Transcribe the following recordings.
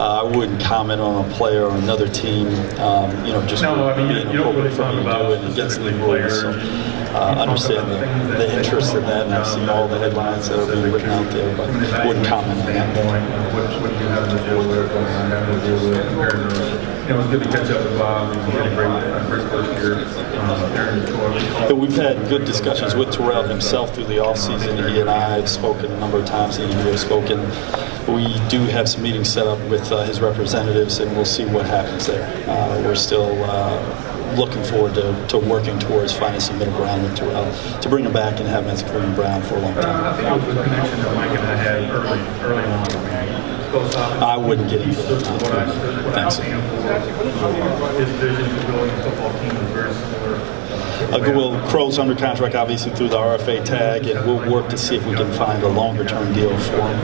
I wouldn't comment on a player or another team, just being appropriate for me to do it against league rules. So understand the interest in that, and I've seen all the headlines that are being written out there, but wouldn't comment on that. It's good to catch up with Bob. He's had a great first year there. We've had good discussions with Terrell himself through the offseason. He and I have spoken a number of times. He and you have spoken. We do have some meetings set up with his representatives, and we'll see what happens there. We're still looking forward to working towards finding some middle ground with Terrell to bring him back and have him as a Cleveland Brown for a long time. I think it was a connection that Mike and I had early on. I wouldn't get into that. Thanks. His vision for building a football team is very similar. Well, Crow's under contract, obviously, through the RFA tag, and we'll work to see if we can find a longer-term deal for him.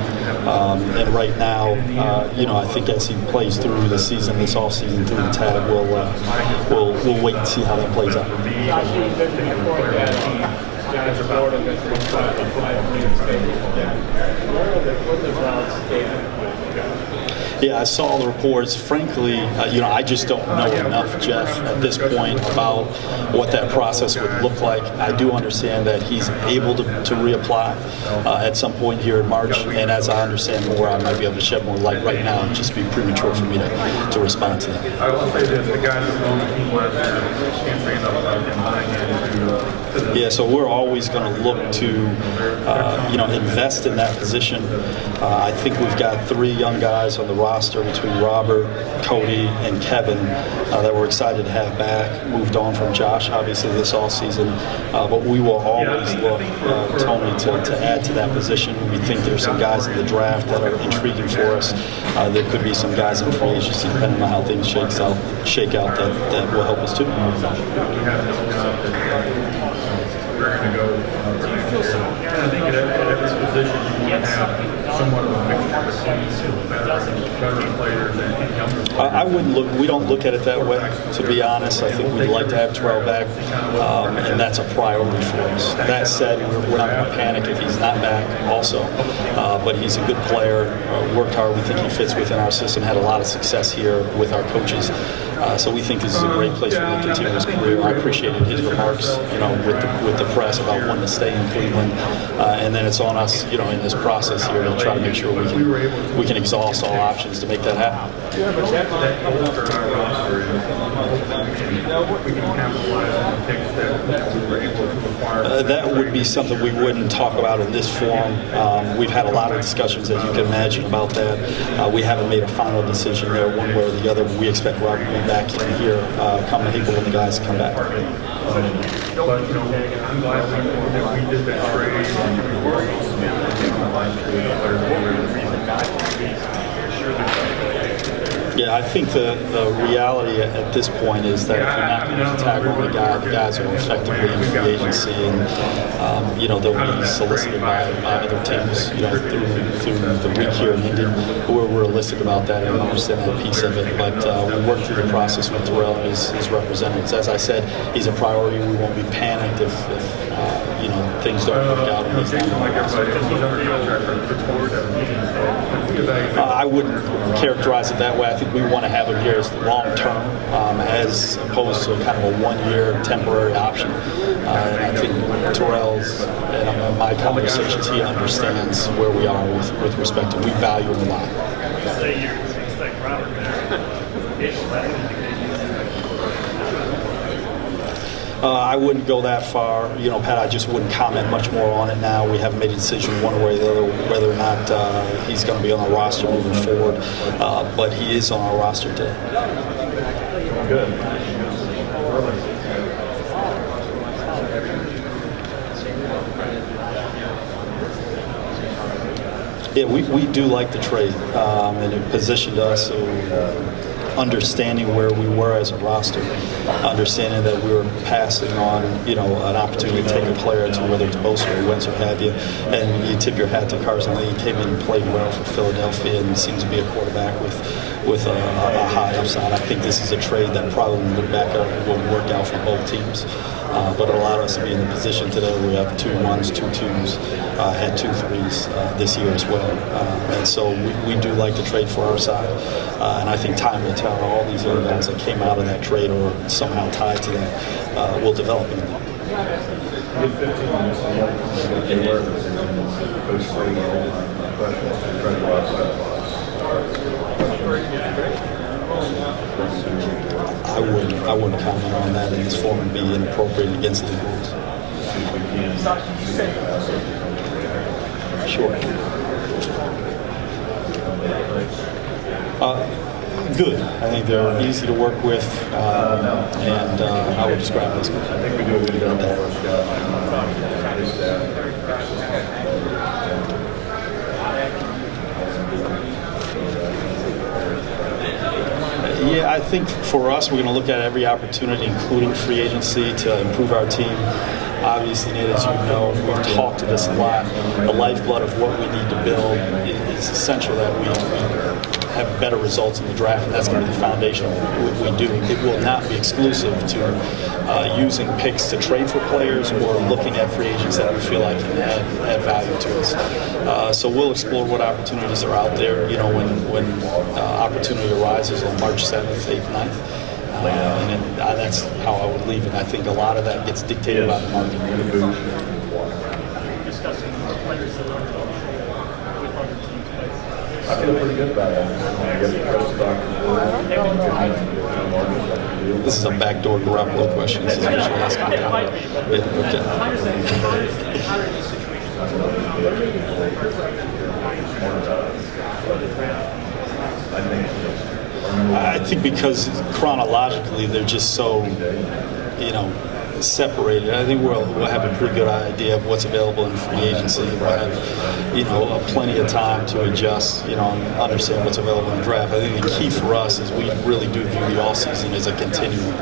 And right now, I think as he plays through the season, this offseason through the tag, we'll wait and see how that plays out. Yeah, I saw the reports. Frankly, I just don't know enough, Jeff, at this point about what that process would look like. I do understand that he's able to reapply at some point here in March, and as I understand more, I might be able to shed more light. Right now, it'd just be premature for me to respond to that. I will say this, the guys that are on the team last year can't say enough about him buying into yeah, so we're always going to look to, invest in that position. I think we've got 3 young guys on the roster between Robert, Cody, and Kevin that we're excited to have back. Moved on from Josh, obviously, this offseason. But we will always look, Tony, to add to that position. We think there's some guys in the draft that are intriguing for us. There could be some guys in free agency, depending on how things shake out that will help us too. We're going to go I think at every position you want to have somewhat of a mixture between veteran players and younger players. I wouldn't look. We don't look at it that way, to be honest. I think we'd like to have Terrell back, and that's a priority for us. That said, we're not going to panic if he's not back also. But he's a good player, worked hard. We think he fits within our system, had a lot of success here with our coaches. So we think this is a great place for him to continue his career. I appreciated his remarks, with the press about wanting to stay in Cleveland, and then it's on us, in this process here to try to make sure we can exhaust all options to make that happen. That would be something we wouldn't talk about in this forum. We've had a lot of discussions, as you can imagine, about that. We haven't made a final decision there one way or the other, but we expect Robert to be back in here come April when the guys come back. But, I'm glad that we did that trade. Yeah, I think the reality at this point is that if you're not going to tackle the guys are effectively in free agency, and they'll be solicited by other teams, through the week here in Indy. We're realistic about that and understand that piece of it. But we work through the process with Terrell and his representatives. As I said, he's a priority. We won't be panicked if things don't work out and he's not on the roster. I wouldn't characterize it that way. I think we want to have him here as long term, as opposed to kind of a 1-year temporary option. And I think Terrell's, and my conversations, he understands where we are with respect to. We value him a lot. I wouldn't go that far. Pat, I just wouldn't comment much more on it now. We haven't made a decision one way or the other whether or not he's going to be on the roster moving forward. But he is on our roster today. Good. Yeah, we do like the trade, and it positioned us understanding where we were as a roster, understanding that we were passing on, an opportunity to take a player or two, whether it's Bosa or Wentz or have you, and you tip your hat to Carson Lee. He came in and played well for Philadelphia and seems to be a quarterback with a high upside. I think this is a trade that probably, when we look back, will work out for both teams. but it allowed us to be in the position today where we have 2 1s, 2 2s, and 2 3s this year as well. And so we do like to trade for our side, and I think time will tell. All these other guys that came out of that trade or somehow tied to that will develop in the market. I wouldn't comment on that in this form and be inappropriate against the rules. Sure. Good. I think they're easy to work with, and I would describe them as good. I think we do a good job there. Yeah, I think for us, we're going to look at every opportunity, including free agency, to improve our team. Obviously, Nate, as you know, we've talked to this a lot. The lifeblood of what we need to build is essential that we have better results in the draft, and that's going to be the foundation of what we do. It will not be exclusive to using picks to trade for players or looking at free agents that we feel like can add value to us. So we'll explore what opportunities are out there, when opportunity arises on March 7th, 8th, 9th. And that's how I would leave it. I think a lot of that gets dictated by the market. I feel pretty good about it. This is a backdoor Garoppolo question. This is what you're asking me. I think because chronologically they're just so, separated. I think we'll have a pretty good idea of what's available in free agency. We'll have, plenty of time to adjust, and understand what's available in the draft. I think the key for us is we really do view the offseason as a continuum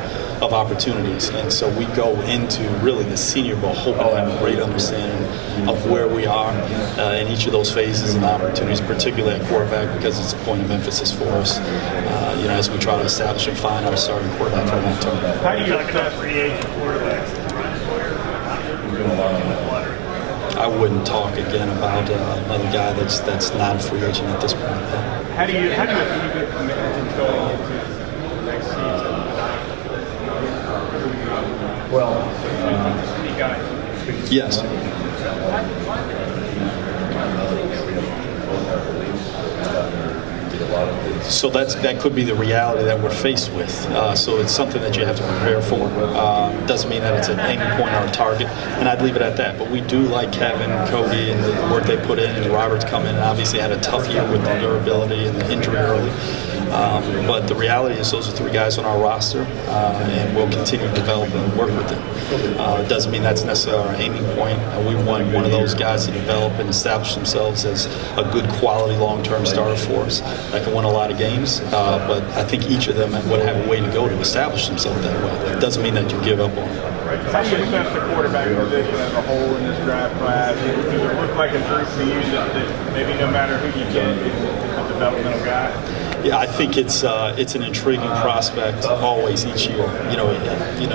of opportunities. And so we go into really the Senior Bowl hoping to have a great understanding of where we are in each of those phases and opportunities, particularly at quarterback, because it's a point of emphasis for us, as we try to establish and find our starting quarterback for the long term. How do you look at free agent quarterbacks? I wouldn't talk again about another guy that's not a free agent at this point. How do you achieve a commitment going into next season? Well, Yes. So that could be the reality that we're faced with. So it's something that you have to prepare for. Doesn't mean that it's an aiming point or a target, and I'd leave it at that. But we do like Kevin, Cody, and the work they put in, and Robert's come in and obviously had a tough year with the durability and the injury early. But the reality is those are 3 guys on our roster, and we'll continue to develop and work with them. It doesn't mean that's necessarily our aiming point. We want one of those guys to develop and establish themselves as a good quality long-term starter for us that can win a lot of games. But I think each of them would have a way to go to establish themselves that way. It doesn't mean that you give up on them. How do you assess the quarterback position as a whole in this draft class? Does it look like a group to you that maybe no matter who you get, it's a developmental guy? Yeah, I think it's an intriguing prospect always each year.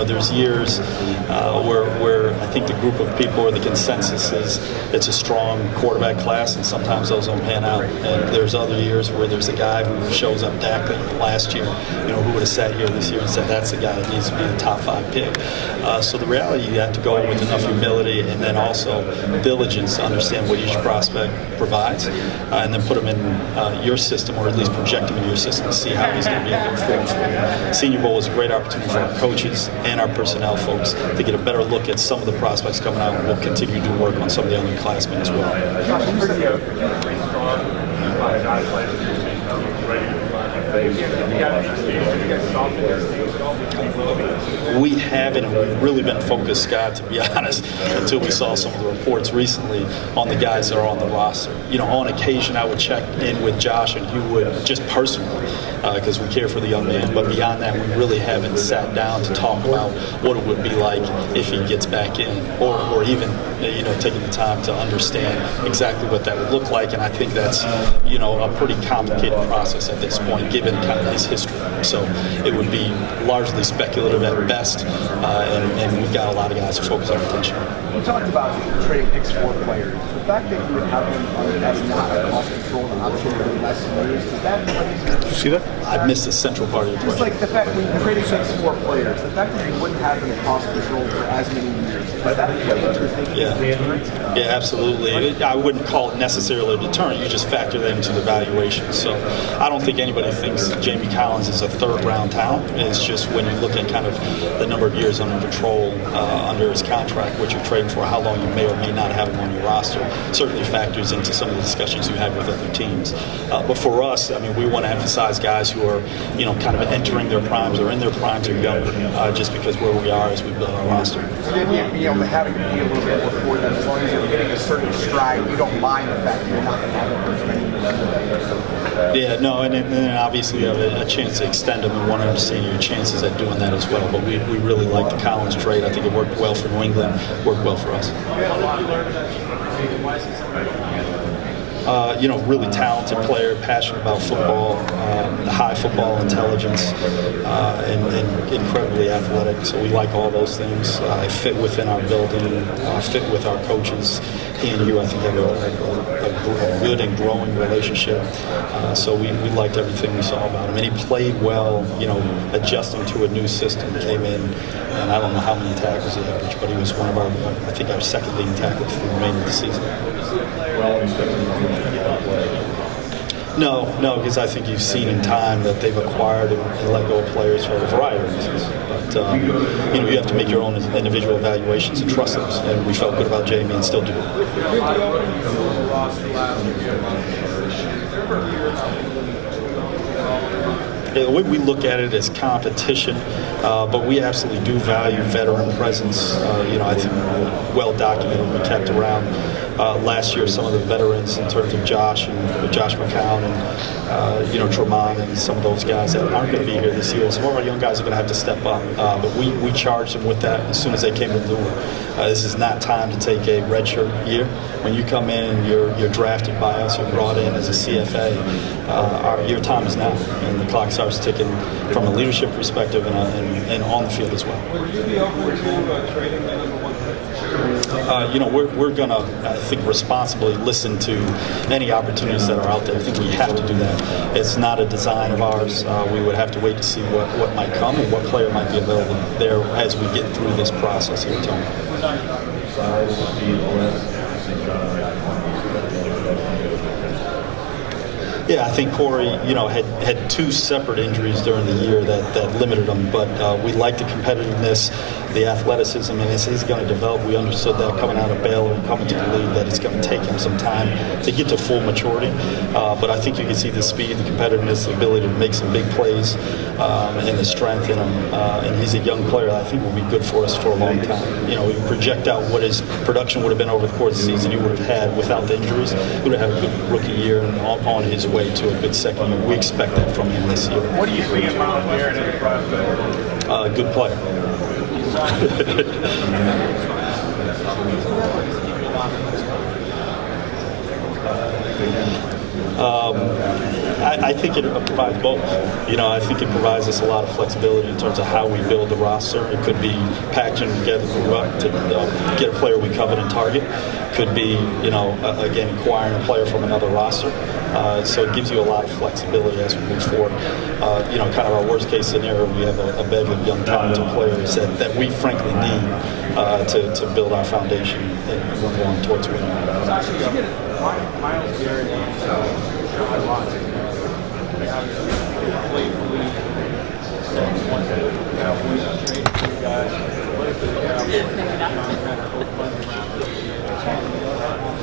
There's years where I think the group of people or the consensus is it's a strong quarterback class, and sometimes those don't pan out. And there's other years where there's a guy who shows up Dak last year, who would have sat here this year and said that's the guy that needs to be the top 5 pick. So the reality, you have to go with enough humility and then also diligence to understand what each prospect provides, and then put him in your system, or at least project him in your system to see how he's going to be able to perform for you. Senior Bowl is a great opportunity for our coaches and our personnel folks to get a better look at some of the prospects coming out, and we'll continue to do work on some of the underclassmen as well. We haven't, and we've really been focused, Scott, to be honest, until we saw some of the reports recently on the guys that are on the roster. On occasion, I would check in with Josh and Hugh Wood just personally because we care for the young man. But beyond that, we really haven't sat down to talk about what it would be like if he gets back in, or even taking the time to understand exactly what that would look like. And I think that's a pretty complicated process at this point, given kind of his history. So it would be largely speculative at best, and we've got a lot of guys to focus our attention on. You talked about trading picks for players. The fact that you would have them as not a cost control and option for less years, is that Did you see that? I missed the central part of your just question. like the fact when you trading picks for players, the fact that you wouldn't have them cost control for as many years, is that what you're thinking? Yeah, absolutely. I wouldn't call it necessarily a deterrent. You just factor that into the valuation. So I don't think anybody thinks Jamie Collins is a third-round talent. It's just when you look at kind of the number of years under control under his contract, what you're trading for, how long you may or may not have him on your roster, certainly factors into some of the discussions you had with other teams. But for us, I mean, we want to emphasize guys who are, kind of entering their primes or in their primes or younger, just because where we are as we build our roster. Be able to have it be a little bit before them, as long as you're getting a certain stride, you don't mind the fact that you're not going to have it for as many years. Yeah, no, and then obviously you have a chance to extend them and want to understand your chances at doing that as well. But we really like the Collins trade. I think it worked well for New England, worked well for us. Really talented player, passionate about football, high football intelligence, and incredibly athletic. So we like all those things. Fit within our building, fit with our coaches. He and you, I think, have a good and growing relationship. So we liked everything we saw about him. And he played well, adjusting to a new system, came in, and I don't know how many tackles he averaged, but he was one of our second leading tacklers for the remainder of the season. No, because I think you've seen in time that they've acquired and let go of players for a variety of reasons. But you have to make your own individual evaluations and trust those. And we felt good about Jamie and still do. The way we look at it as competition, but we absolutely do value veteran presence. I think well documented. We kept around last year some of the veterans in terms of Josh McCown and Tremont and some of those guys that aren't going to be here this year. Some of our young guys are going to have to step up, but we charged them with that as soon as they came in the door. This is not time to take a redshirt year. When you come in, you're drafted by us, you're brought in as a CFA. Your time is now, and the clock starts ticking from a leadership perspective and on the field as well. We're going to, I think, responsibly listen to any opportunities that are out there. I think we have to do that. It's not a design of ours. We would have to wait to see what might come and what player might be available there as we get through this process here, Tony. Yeah, I think Corey, had two separate injuries during the year that limited him. But we like the competitiveness, the athleticism, and as he's going to develop, we understood that coming out of Baylor and coming to the league that it's going to take him some time to get to full maturity. But I think you can see the speed, the competitiveness, the ability to make some big plays, and the strength in him. And he's a young player that I think will be good for us for a long time. We project out what his production would have been over the course of the season he would have had without the injuries. He would have had a good rookie year and on his way to a good second year. We expect that from him this year. What do you see in Miles Garrett as a prospect? Good player. I think it provides both. I think it provides us a lot of flexibility in terms of how we build the roster. It could be packaging together to get a player we covet and target. Could be, again, acquiring a player from another roster. So it gives you a lot of flexibility as we move forward. Kind of our worst case scenario, we have a bed of young talented players that we frankly need to build our foundation and move on towards winning. Miles Garrett a lot.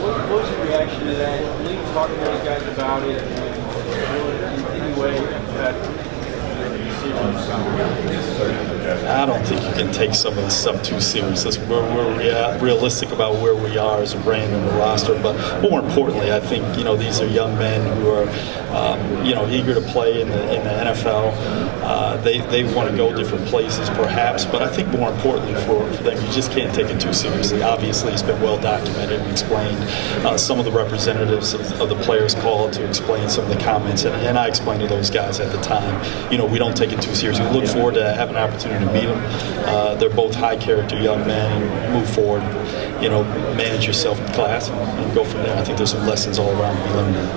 What was your reaction to that? Lee talking to those guys about it, and in any way that I don't think you can take some of this stuff too serious. We're realistic about where we are as a brand and a roster, but more importantly, I think these are young men who are eager to play in the NFL. They want to go different places, perhaps, but I think more importantly for them, you just can't take it too seriously. Obviously, it's been well documented and explained. Some of the representatives of the players called to explain some of the comments, and I explained to those guys at the time, we don't take it too seriously. We look forward to having an opportunity to meet them. They're both high-character young men, and move forward, manage yourself in class and go from there. I think there's some lessons all around to be learned.